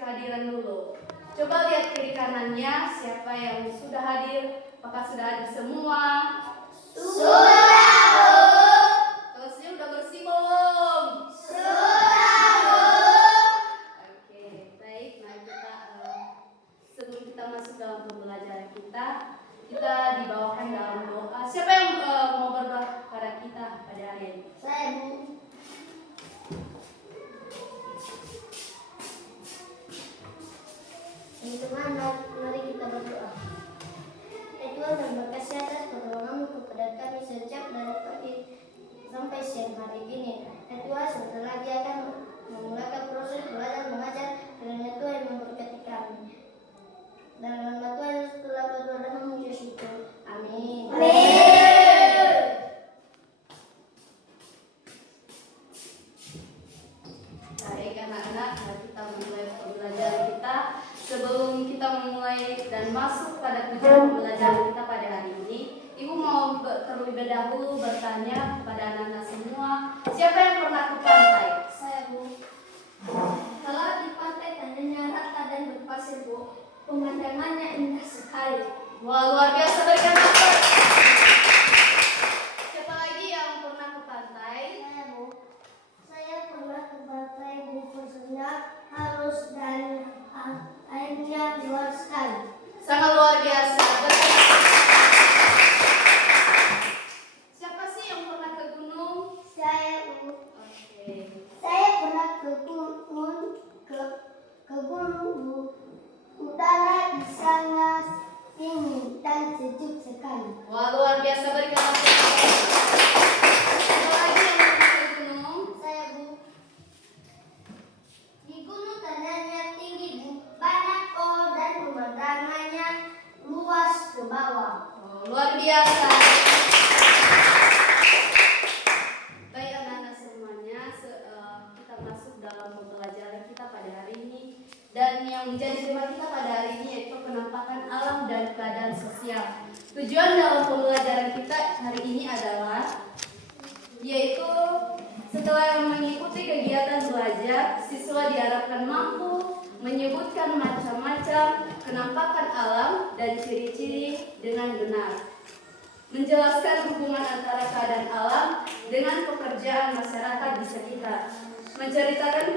kehadiran dulu. Coba lihat kiri kanannya, siapa yang sudah hadir? Apakah sudah hadir semua? Sudah, Bu. Kelasnya udah bersih belum? Sudah, Bu. Oke, baik. Mari kita sebelum kita masuk dalam pembelajaran kita dibawakan dalam doa. Siapa yang mau berdoa pada kita pada hari ini? Saya, Bu. Teman-teman, mari kita berdoa. Ya Tuhan, terima kasih atas pertolongan-Mu kepada kami sejak dari pagi sampai siang hari ini. Ya Tuhan, sebentar lagi akan memulakan proses belajar mengajar, dan ya Tuhan memberkati kami. Dalam nama Tuhan Yesus telah berdoa dan memuji syukur. Amin. Baik anak-anak, mari kita memulai pembelajaran kita. Sebelum kita memulai dan masuk pada tujuan pembelajaran kita pada hari ini, Ibu mau terlebih dahulu bertanya kepada anak-anak semua, siapa yang pernah ke pantai? Saya, Bu. Kalau di pantai tandanya rata dan berpasir, Bu. Pemandangannya indah sekali. Wah, luar biasa, berikan tepuk. Siapa lagi yang pernah ke pantai? Saya, Bu. Saya pernah ke pantai, Bu. Pasirnya halus dan airnya luas sekali. Sangat luar biasa. Siapa sih yang pernah ke gunung? Saya, Bu. Oke. Saya pernah ke gunung, Bu. Udara di sana dingin dan sejuk sekali. Wah, luar biasa, berikan tepuk. Siapa lagi yang pernah ke gunung? Saya, Bu. Di gunung tandanya tinggi, Bu. Banyak pohon dan pemandangannya luas ke bawah. Oh, luar biasa. Baik anak-anak semuanya, kita masuk dalam pembelajaran kita pada hari ini. Dan yang menjadi tema kita pada hari ini yaitu penampakan alam dan keadaan sosial. Tujuan dalam pembelajaran kita hari ini adalah yaitu setelah mengikuti kegiatan belajar, siswa diharapkan mampu menyebutkan macam-macam penampakan alam dan ciri-ciri dengan benar. Menjelaskan hubungan antara keadaan alam dengan pekerjaan masyarakat di sekitar. Menceritakan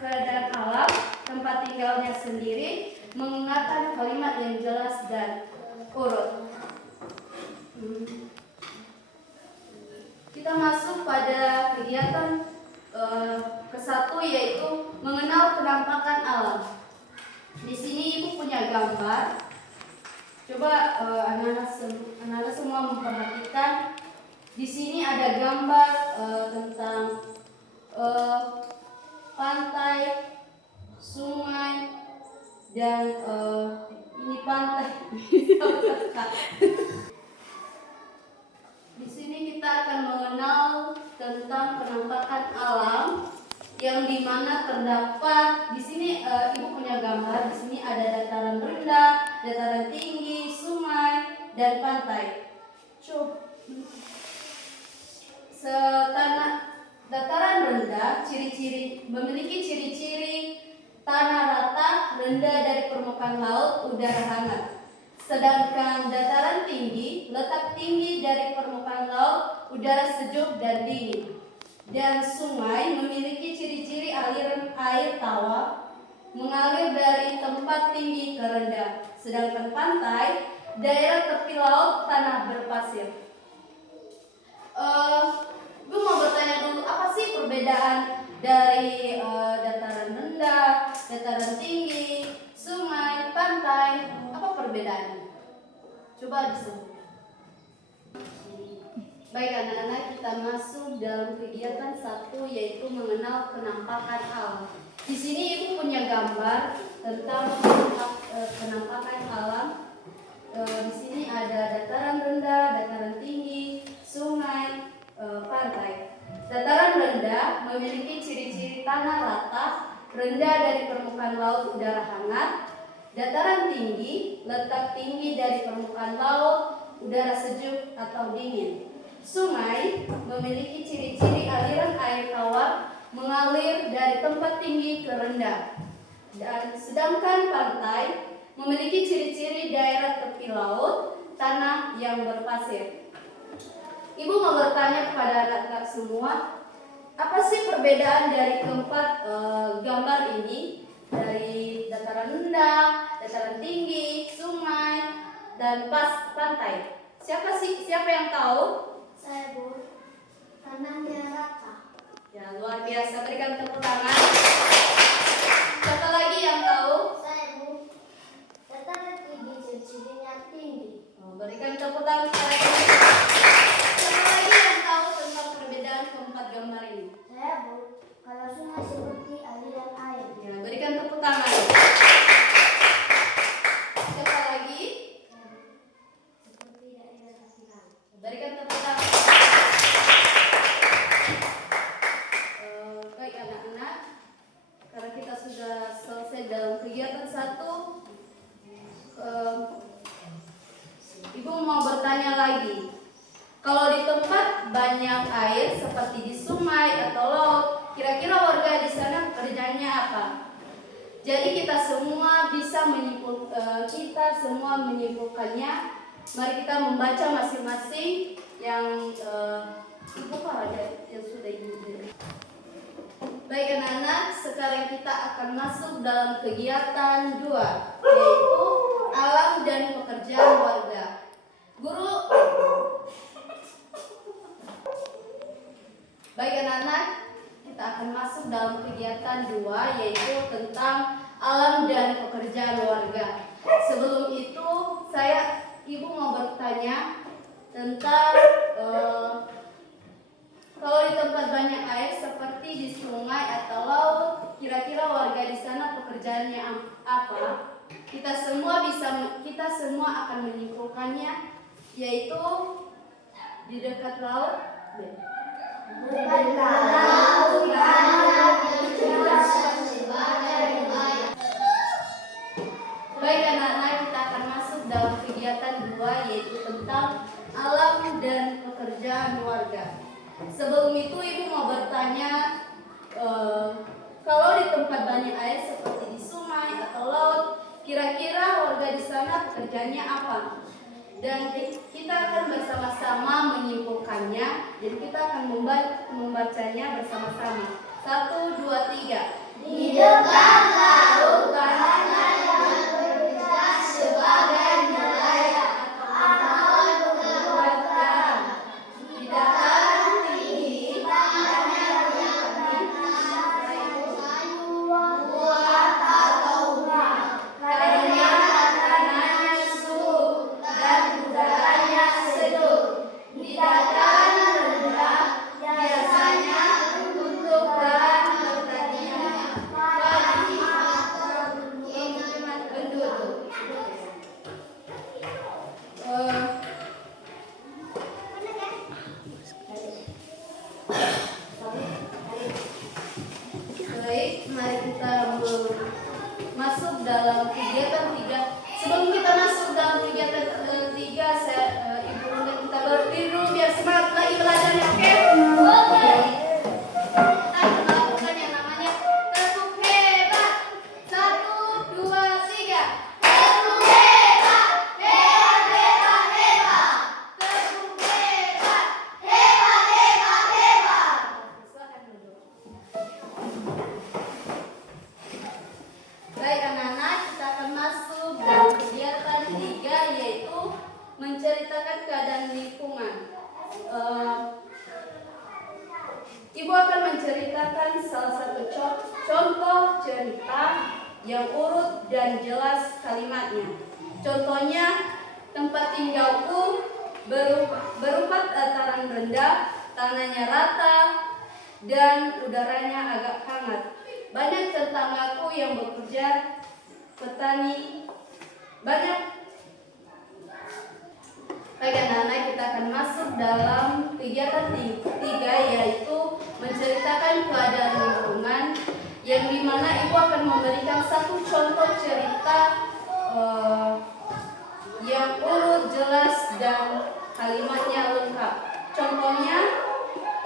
keadaan alam, tempat tinggalnya sendiri, menggunakan kalimat yang jelas dan urut. Kita masuk pada kegiatan ke-1 yaitu mengenal penampakan alam. Di sini Ibu punya gambar. Coba anak-anak semua memperhatikan. Di sini ada gambar tentang pantai, sungai, dan ini pantai. Di sini kita akan mengenal tentang penampakan alam yang dimana terdapat di sini Ibu punya gambar. Di sini ada dataran rendah, dataran tinggi, sungai, dan pantai. Dataran rendah memiliki ciri-ciri tanah rata, rendah dari permukaan laut, udara hangat. Sedangkan dataran tinggi letak tinggi dari permukaan laut, udara sejuk dan dingin. Dan sungai memiliki ciri-ciri aliran air tawar mengalir dari tempat tinggi ke rendah. Sedangkan pantai, daerah tepi laut, tanah berpasir. Gue mau bertanya dulu, apa sih perbedaan dari dataran rendah, dataran tinggi, sungai, pantai? Apa perbedaannya? Coba disebut. Baik anak-anak, kita masuk dalam kegiatan 1 yaitu mengenal penampakan alam. Di sini Ibu punya gambar tentang penampakan alam. Di sini ada dataran rendah, dataran tinggi, sungai, pantai. Dataran rendah memiliki ciri-ciri tanah rata, rendah dari permukaan laut, udara hangat. Dataran tinggi letak tinggi dari permukaan laut, udara sejuk atau dingin. Sungai memiliki ciri-ciri aliran air tawar mengalir dari tempat tinggi ke rendah. Dan sedangkan pantai memiliki ciri-ciri daerah tepi laut, tanah yang berpasir. Ibu mau bertanya kepada anak-anak semua, apa sih perbedaan dari keempat gambar ini? Dari dataran rendah, dataran tinggi, sungai, dan pantai. Siapa yang tahu? Saya, Bu. Tanahnya rata. Ya, luar biasa. Berikan tepuk tangan. Siapa lagi yang tahu? Saya, Bu. Dataran tinggi, ciri-cirinya tinggi. Berikan tepuk tangan. Siapa lagi yang tahu tentang perbedaan keempat gambar ini? Saya, Bu. Kalau sungai seperti aliran air. Ya, berikan tepuk tangan. Siapa lagi? Seperti daerah asiran. Berikan tepuk tangan. Baik anak-anak, karena kita sudah selesai dalam kegiatan 1, Ibu mau bertanya lagi. Kalau di tempat banyak air seperti di sungai atau laut, kira-kira warga di sana kerjanya apa? Jadi kita semua menyimpulkannya. Mari kita membaca masing-masing yang Ibu aja yang sudah Ibu. Baik anak-anak, sekarang kita akan masuk dalam kegiatan 2, yaitu alam dan pekerjaan warga. Guru. Baik anak-anak, kita akan masuk dalam kegiatan 2, yaitu tentang alam dan pekerjaan warga. Sebelum itu, Ibu mau bertanya tentang kalau di tempat banyak air seperti di sungai atau laut, kira-kira warga di sana pekerjaannya apa? Kita semua akan menyimpulkannya, yaitu di dekat laut. Baik anak-anak, kita akan masuk dalam kegiatan 2, yaitu tentang alam dan pekerjaan warga. Sebelum itu Ibu mau bertanya, kalau di tempat banyak air seperti di sungai atau laut, kira-kira warga di sana pekerjaannya apa? Dan kita akan bersama-sama menyimpulkannya. Jadi kita akan membacanya bersama-sama. 1, 2, 3. Di dekat laut, tanahnya yang bergerak sebagai nelayan atau pekerjaan. Di dataran tinggi, tanahnya yang bertanam buah atau bunga. Karena tanahnya subur dan udaranya sejuk. Di dataran rendah, biasanya untuk bahan pertanian, padi atau pemukiman penduduk. Baik, mari kita masuk dalam kegiatan 3. Sebelum kita masuk dalam kegiatan 3, Ibu undang kita berdiri dulu biar semangat lagi belajarnya, oke? Oke. Kita melakukan yang namanya tepuk hebat. 1, 2, 3. Tepuk hebat, hebat, hebat, hebat. Tepuk hebat, hebat, hebat, hebat. Silakan duduk. Baik anak-anak, kita akan masuk dalam kegiatan 3, yaitu menceritakan keadaan lingkungan. Ibu akan menceritakan salah satu contoh cerita yang urut dan jelas kalimatnya. Contohnya, tempat tinggalku berupa dataran rendah, tanahnya rata, dan udaranya agak hangat. Banyak tetanggaku yang bekerja petani. Baik anak-anak, kita akan masuk dalam kegiatan 3, yaitu menceritakan keadaan lingkungan, yang dimana Ibu akan memberikan satu contoh cerita yang urut, jelas, dan kalimatnya lengkap. Contohnya,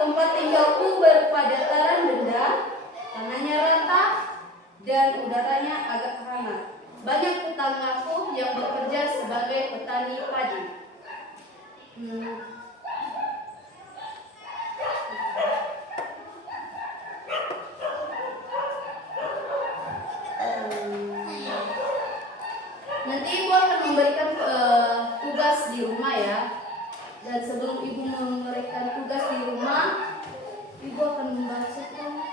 tempat tinggalku berupa dataran rendah, tanahnya rata, dan udaranya agak hangat. Banyak tetanggaku yang bekerja sebagai petani padi. Nanti ibu akan memberikan tugas di rumah ya. Dan sebelum ibu memberikan tugas di rumah, ibu akan membacakan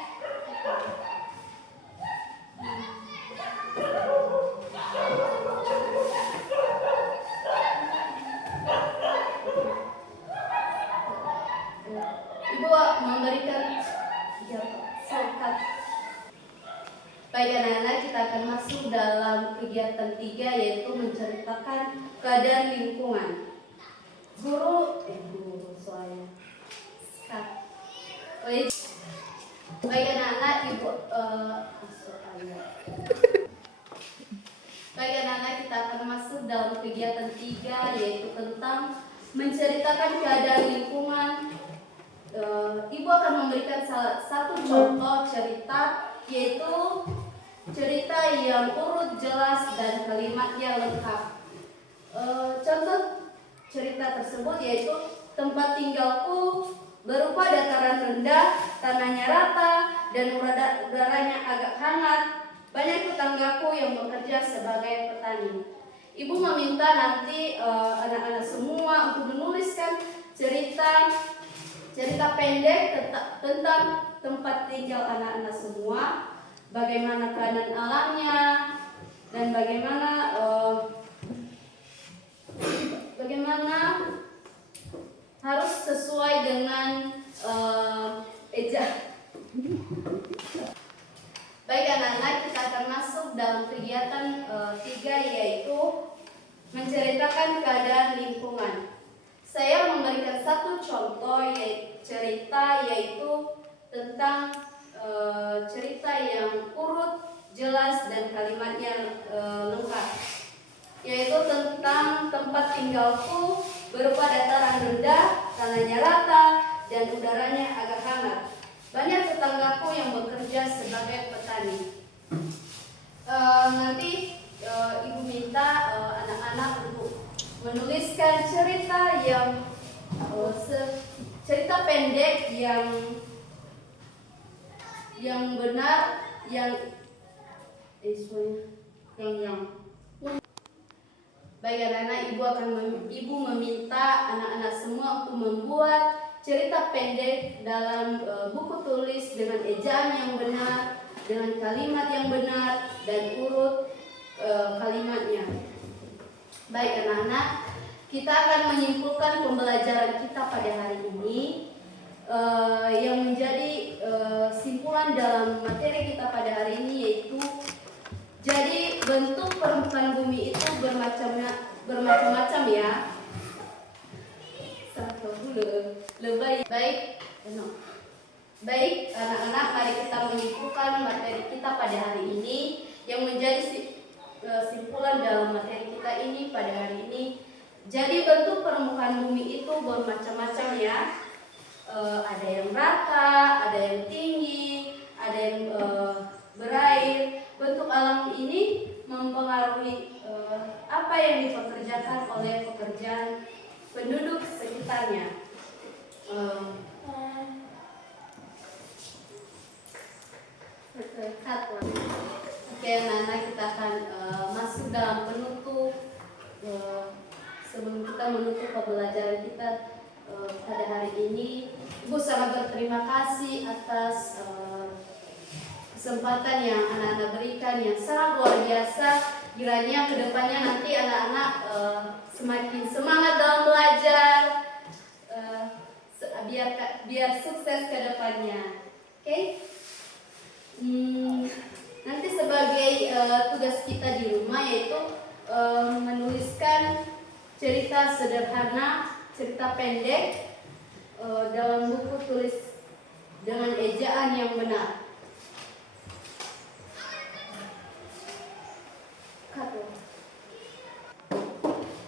ibu memberikan singkat. Baik anak-anak, kita akan masuk dalam kegiatan 3, yaitu menceritakan keadaan lingkungan. Guru soalnya. Baik anak-anak, Baik anak-anak, kita akan masuk dalam kegiatan 3, yaitu tentang menceritakan keadaan lingkungan. Ibu akan memberikan satu contoh cerita, yaitu cerita yang urut, jelas, dan kalimatnya lengkap. Contoh cerita tersebut yaitu tempat tinggalku berupa dataran rendah, tanahnya rata, dan udaranya agak hangat. Banyak tetanggaku yang bekerja sebagai petani. Ibu meminta nanti anak-anak semua untuk menuliskan cerita pendek tentang tempat tinggal anak-anak semua, bagaimana keadaan alamnya, dan bagaimana harus sesuai dengan Baik anak-anak, kita akan masuk dalam kegiatan 3, yaitu menceritakan keadaan lingkungan. Saya memberikan satu contoh cerita, yaitu tentang cerita yang urut, jelas, dan kalimatnya lengkap, yaitu tentang tempat tinggalku berupa dataran rendah, tanahnya rata, dan udaranya agak hangat. Banyak tetanggaku yang bekerja sebagai petani. Nanti ibu minta anak-anak untuk menuliskan cerita pendek yang benar, Baik anak-anak, ibu meminta anak-anak semua untuk membuat cerita pendek dalam buku tulis dengan ejaan yang benar, dengan kalimat yang benar, dan urut kalimatnya. Baik anak-anak, kita akan menyimpulkan pembelajaran kita pada hari ini. Yang menjadi simpulan dalam materi kita pada hari ini yaitu, jadi bentuk permukaan bumi itu bermacam-macam ya. Baik anak-anak, mari kita menyimpulkan materi kita pada hari ini. Yang menjadi simpulan dalam materi kita ini pada hari ini, jadi bentuk permukaan bumi itu bermacam-macam ya. Ada yang rata, ada yang tinggi, ada yang berair. Bentuk alam ini mempengaruhi apa yang dipekerjakan oleh pekerjaan penduduk sekitarnya. Oke, anak-anak, kita akan masuk dalam penutup. Sebelum kita menutup pembelajaran kita pada hari ini, Ibu sangat berterima kasih atas kesempatan yang anak-anak berikan yang sangat luar biasa. Kiranya kedepannya nanti anak-anak semakin semangat dalam belajar, biar sukses kedepannya. Oke? Nanti sebagai tugas kita di rumah yaitu menuliskan cerita sederhana, cerita pendek dalam buku tulis dengan ejaan yang benar.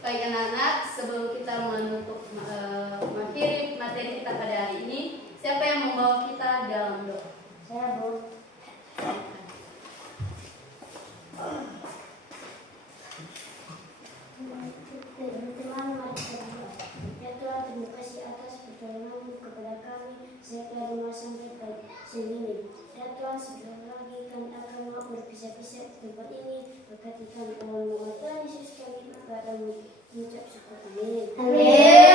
Baik anak-anak, sebelum kita menutup materi kita pada hari ini, siapa yang membawa kita dalam doa? Saya, Bu. Tuhan, sebentar lagi kami akan mau berpisah-pisah di tempat ini. Berkati kami dalam nama Tuhan Yesus kami berdoa dan mengucap syukur. Amin. Amin.